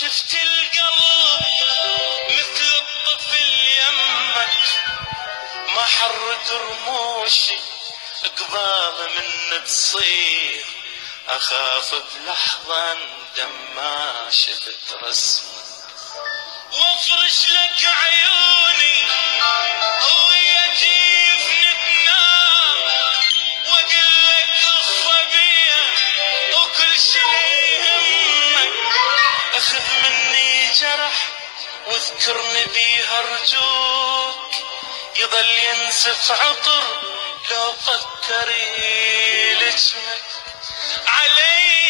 شفت القلب مثل الطفل يمك، ما حرك رموشي قبال من تصير، اخاف بلحظة اندم ما شفت رسمك، وافرش لك عيوني ويجيف نتنام، واقول لك الصبية وكل شي يهمك، اخذ مني جرح واذكرني بيها ارجوك، يظل ينزف عطر لو فكر يلجمك علي.